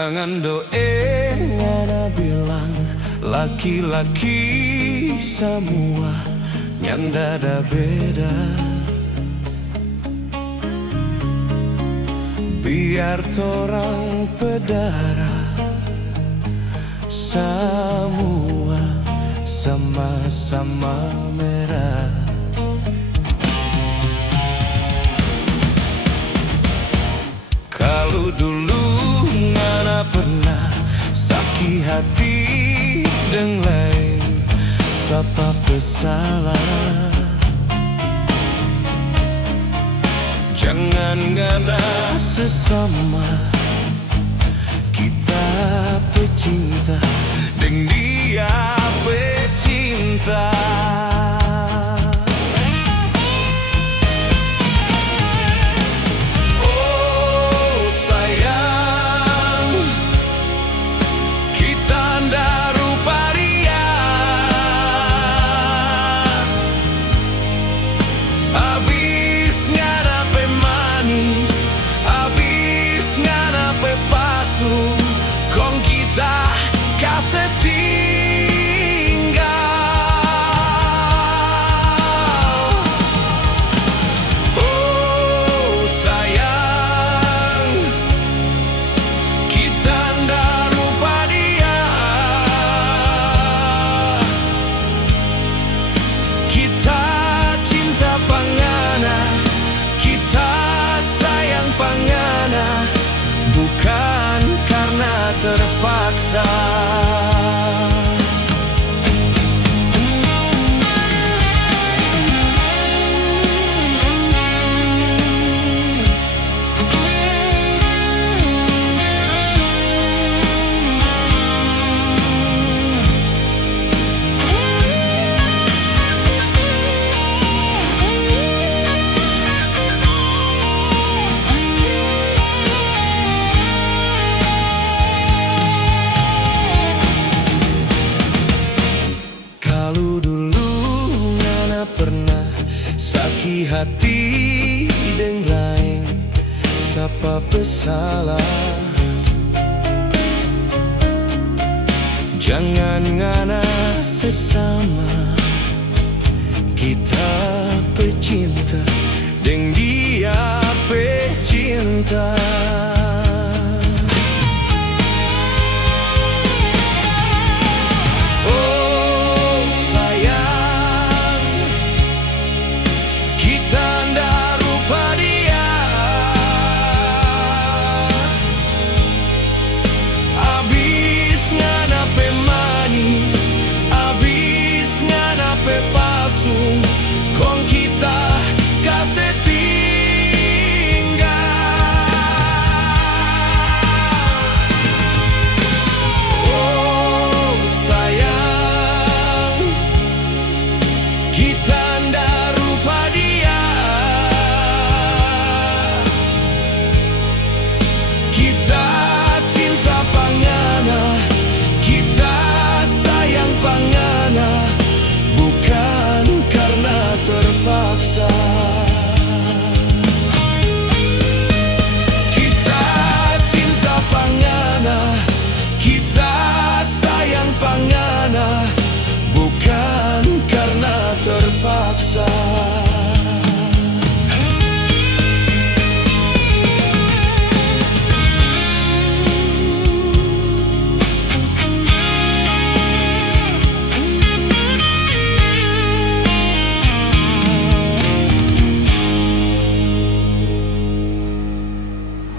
Jangan doe ngana bilang laki-laki semua nyanda beda. Biar torang pedara semua sama-sama merah. Kalau dulu ngana pernah sakit hati deng lain, siapa pesalah. Jangan ngana sesama kita pecinta deng dia pecinta. Kong kita kasih tinggal. Oh sayang, kita ndak lupa dia. Kita cinta pangana, kita sayang pangana, bukan karena terpaksa. Pernah sakit hati deng lain, siapa pesalah. Jangan ngana sesama kita pecinta deng dia pecinta.